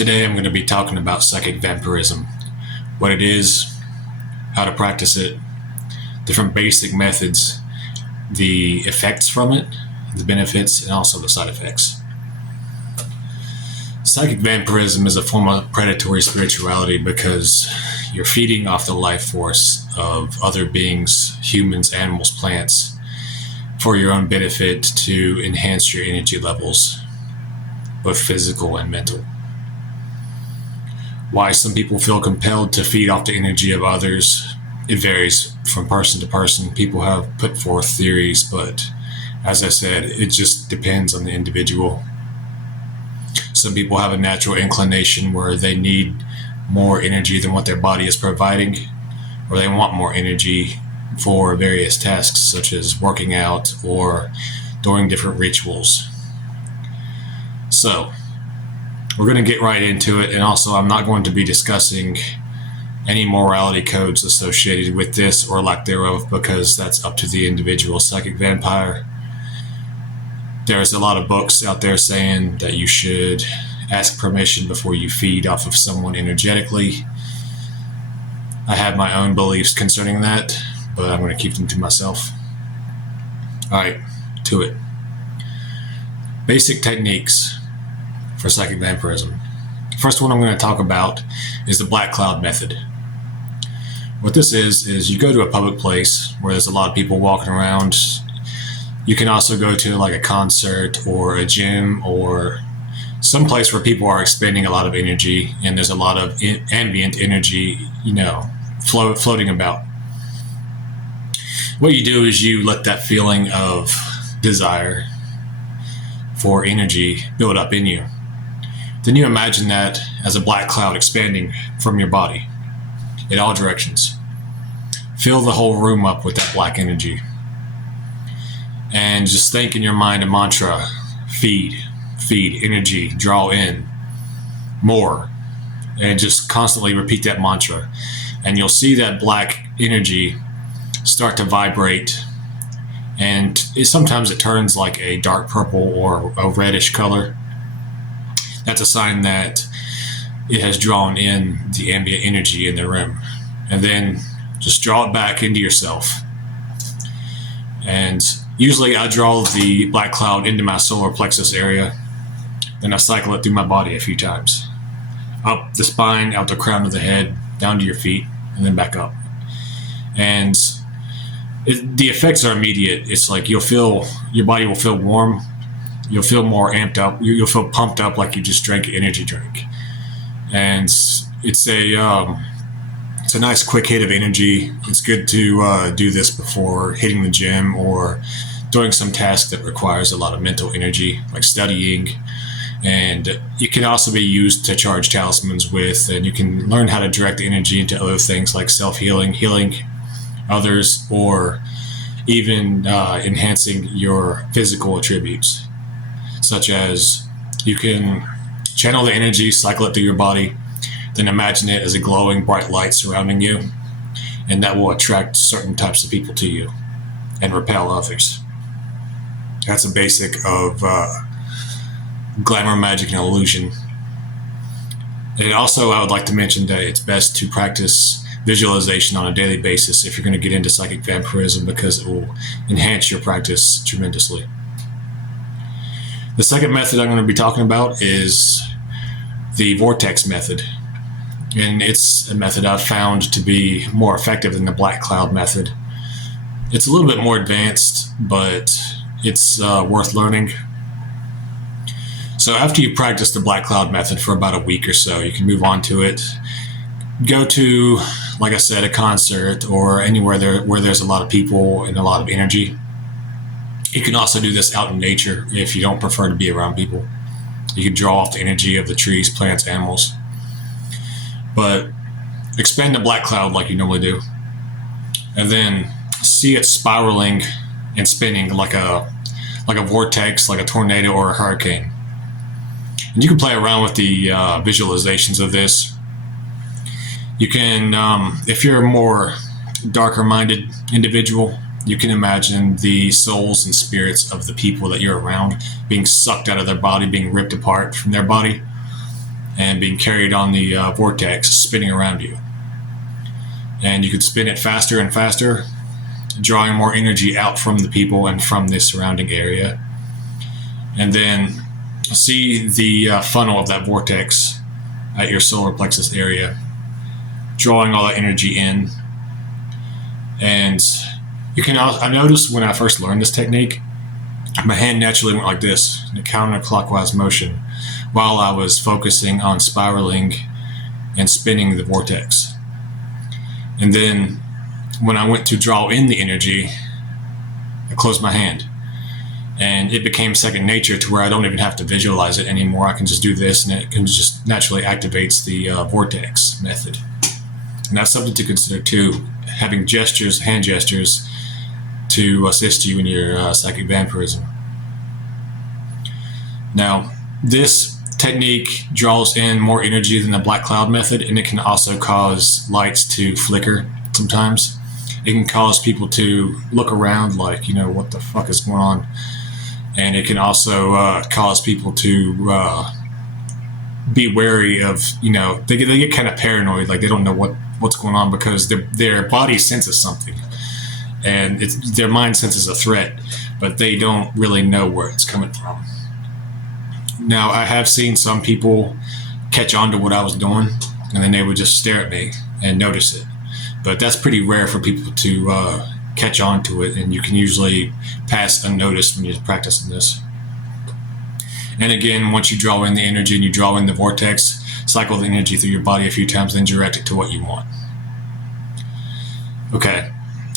Today I'm going to be talking about psychic vampirism, what it is, how to practice it, different basic methods, the effects from it, the benefits, and also the side effects. Psychic vampirism is a form of predatory spirituality because you're feeding off the life force of other beings, humans, animals, plants, for your own benefit to enhance your energy levels, both physical and mental. Why some people feel compelled to feed off the energy of others, it varies from person to person. People have put forth theories, but as I said, it just depends on the individual. Some people have a natural inclination where they need more energy than what their body is providing, or they want more energy for various tasks such as working out or doing different rituals. So, we're going to get right into it, and also I'm not going to be discussing any morality codes associated with this or lack thereof, because that's up to the individual psychic vampire. There's a lot of books out there saying that you should ask permission before you feed off of someone energetically. I have my own beliefs concerning that, but I'm going to keep them to myself. Alright, to it. Basic techniques for psychic vampirism. First one I'm going to talk about is the black cloud method. What this is you go to a public place where there's a lot of people walking around. You can also go to like a concert or a gym or some place where people are expending a lot of energy and there's a lot of ambient energy, floating about. What you do is you let that feeling of desire for energy build up in you. Then you imagine that as a black cloud expanding from your body in all directions. Fill the whole room up with that black energy. And just think in your mind a mantra: feed, energy, draw in, more. And just constantly repeat that mantra. And you'll see that black energy start to vibrate. And sometimes it turns like a dark purple or a reddish color. That's a sign that it has drawn in the ambient energy in the room. And then just draw it back into yourself. And usually I draw the black cloud into my solar plexus area. Then I cycle it through my body a few times. Up the spine, out the crown of the head, down to your feet, and then back up. And the effects are immediate. It's like your body will feel warm. You'll feel more amped up. You'll feel pumped up like you just drank an energy drink. And it's a nice quick hit of energy. It's good to do this before hitting the gym or doing some task that requires a lot of mental energy, like studying. And it can also be used to charge talismans with, and you can learn how to direct energy into other things like self-healing, healing others, or even enhancing your physical attributes. Such as you can channel the energy, cycle it through your body, then imagine it as a glowing bright light surrounding you, and that will attract certain types of people to you and repel others. That's a basic of glamour, magic, and illusion. And also, I would like to mention that it's best to practice visualization on a daily basis if you're going to get into psychic vampirism, because it will enhance your practice tremendously. The second method I'm going to be talking about is the vortex method. And it's a method I've found to be more effective than the black cloud method. It's a little bit more advanced, but it's worth learning. So after you practice the black cloud method for about a week or so, you can move on to it. Go to, like I said, a concert or anywhere where there's a lot of people and a lot of energy. You can also do this out in nature if you don't prefer to be around people. You can draw off the energy of the trees, plants, animals. But expand the black cloud like you normally do. And then see it spiraling and spinning like a vortex, like a tornado or a hurricane. And you can play around with the visualizations of this. You can, if you're a more darker-minded individual, you can imagine the souls and spirits of the people that you're around being sucked out of their body, being ripped apart from their body. and being carried on the vortex spinning around you. And you could spin it faster and faster, drawing more energy out from the people and from the surrounding area. And then see the funnel of that vortex at your solar plexus area, drawing all that energy in. And you can, I noticed when I first learned this technique, my hand naturally went like this in a counterclockwise motion while I was focusing on spiraling and spinning the vortex. And then when I went to draw in the energy, I closed my hand. And it became second nature to where I don't even have to visualize it anymore. I can just do this and it can just naturally activates the vortex method. And that's something to consider too, having gestures, hand gestures, to assist you in your psychic vampirism. Now, this technique draws in more energy than the black cloud method, and it can also cause lights to flicker sometimes. It can cause people to look around like, what the fuck is going on? And it can also cause people to be wary of, they get kind of paranoid, like they don't know what's going on because their body senses something. And their mind senses a threat, but they don't really know where it's coming from. Now, I have seen some people catch on to what I was doing, and then they would just stare at me and notice it. But that's pretty rare for people to catch on to it, and you can usually pass unnoticed when you're practicing this. And again, once you draw in the energy and you draw in the vortex, cycle the energy through your body a few times, then direct it to what you want. Okay.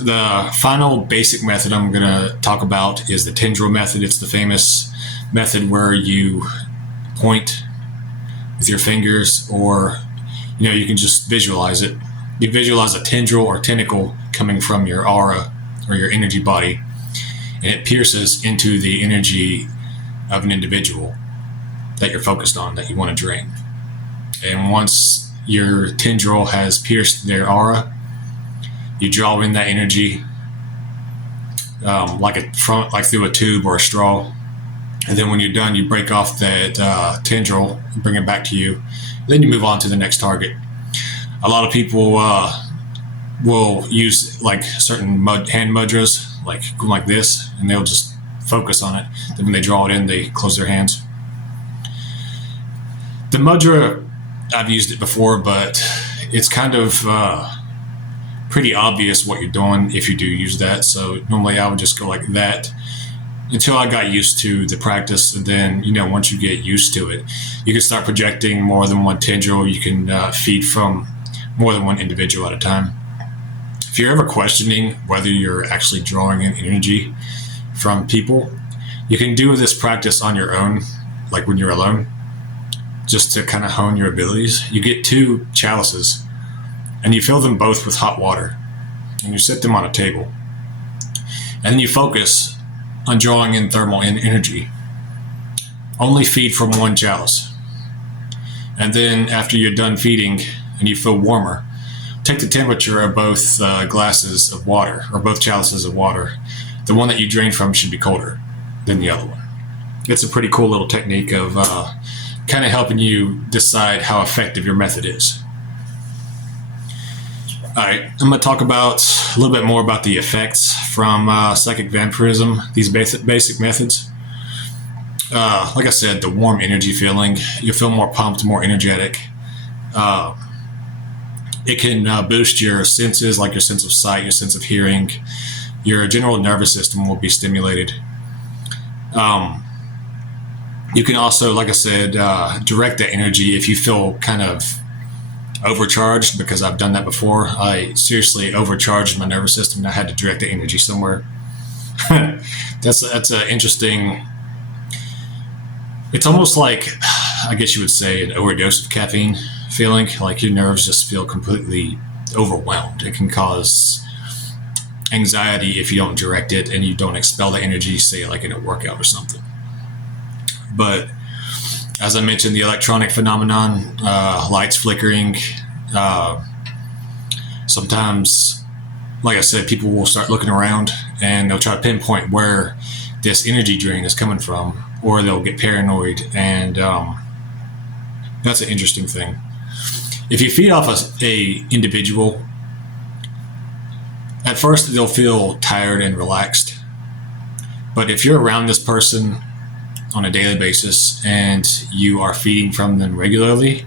The final basic method I'm going to talk about is the tendril method. It's the famous method where you point with your fingers, or you can just visualize it. You visualize a tendril or tentacle coming from your aura or your energy body, and it pierces into the energy of an individual that you're focused on, that you want to drain. And once your tendril has pierced their aura, you draw in that energy like through a tube or a straw. And then when you're done, you break off that tendril and bring it back to you. Then you move on to the next target. A lot of people will use like certain hand mudras, like going like this, and they'll just focus on it. Then when they draw it in, they close their hands. The mudra, I've used it before, but it's kind of pretty obvious what you're doing if you do use that. So normally I would just go like that until I got used to the practice. And then, once you get used to it, you can start projecting more than one tendril. You can feed from more than one individual at a time. If you're ever questioning whether you're actually drawing in energy from people, you can do this practice on your own, like when you're alone, just to kind of hone your abilities. You get 2 chalices, and you fill them both with hot water, and you set them on a table. And then you focus on drawing in thermal energy. Only feed from one chalice. And then after you're done feeding and you feel warmer, take the temperature of both glasses of water, or both chalices of water. The one that you drain from should be colder than the other one. It's a pretty cool little technique of kind of helping you decide how effective your method is. All right, I'm going to talk about a little bit more about the effects from psychic vampirism, these basic methods. Like I said, the warm energy feeling, you feel more pumped, more energetic. It can boost your senses, like your sense of sight, your sense of hearing. Your general nervous system will be stimulated. You can also, like I said, direct that energy if you feel kind of overcharged, because I've done that before. I seriously overcharged my nervous system and I had to direct the energy somewhere. That's an interesting, it's almost like, I guess you would say, an overdose of caffeine feeling, like your nerves just feel completely overwhelmed. It can cause anxiety if you don't direct it and you don't expel the energy, say like in a workout or something. But as I mentioned, the electronic phenomenon, lights flickering, sometimes, like I said, people will start looking around and they'll try to pinpoint where this energy drain is coming from, or they'll get paranoid and That's an interesting thing. If you feed off a individual, at first they'll feel tired and relaxed. But if you're around this person on a daily basis and you are feeding from them regularly,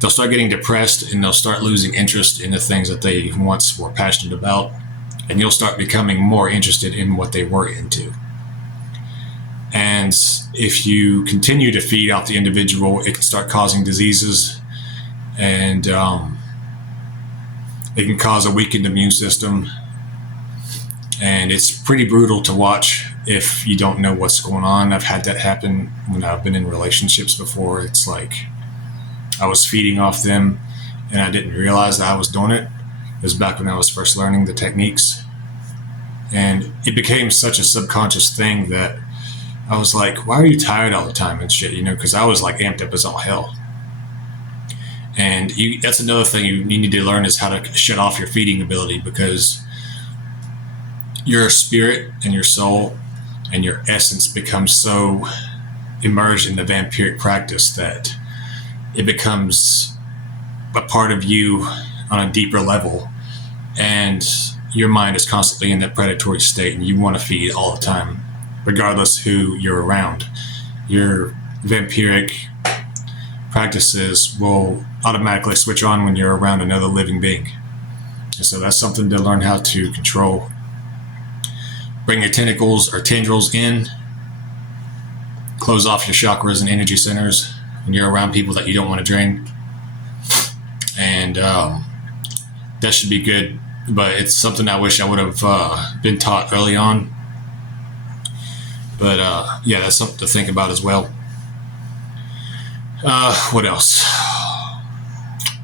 they'll start getting depressed and they'll start losing interest in the things that they once were passionate about. And you'll start becoming more interested in what they were into. And if you continue to feed off the individual, it can start causing diseases, and it can cause a weakened immune system. And it's pretty brutal to watch if you don't know what's going on. I've had that happen when I've been in relationships before. It's like I was feeding off them and I didn't realize that I was doing it. It was back when I was first learning the techniques. And it became such a subconscious thing that I was like, why are you tired all the time and shit? Because I was like amped up as all hell. And that's another thing you need to learn, is how to shut off your feeding ability, because your spirit and your soul and your essence becomes so immersed in the vampiric practice that it becomes a part of you on a deeper level. And your mind is constantly in that predatory state, and you want to feed all the time, regardless who you're around. Your vampiric practices will automatically switch on when you're around another living being. And so that's something to learn how to control. Bring your tentacles or tendrils in. Close off your chakras and energy centers when you're around people that you don't want to drain. And that should be good. But it's something I wish I would have been taught early on. But yeah, that's something to think about as well. What else?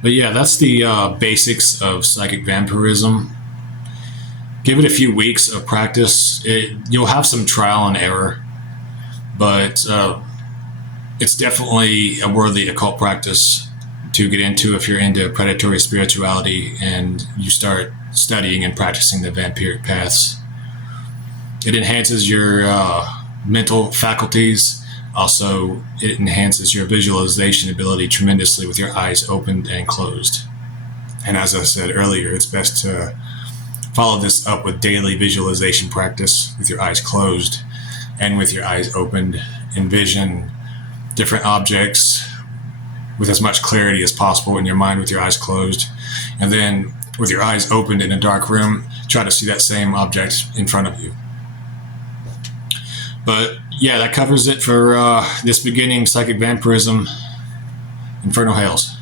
But yeah, that's the basics of psychic vampirism. Give it a few weeks of practice. You'll have some trial and error, but it's definitely a worthy occult practice to get into if you're into predatory spirituality and you start studying and practicing the vampiric paths. It enhances your mental faculties. Also, it enhances your visualization ability tremendously with your eyes opened and closed. And as I said earlier, it's best to follow this up with daily visualization practice with your eyes closed and with your eyes opened. Envision different objects with as much clarity as possible in your mind with your eyes closed. And then with your eyes opened in a dark room, try to see that same object in front of you. But yeah, that covers it for this beginning psychic vampirism. Infernal Hails.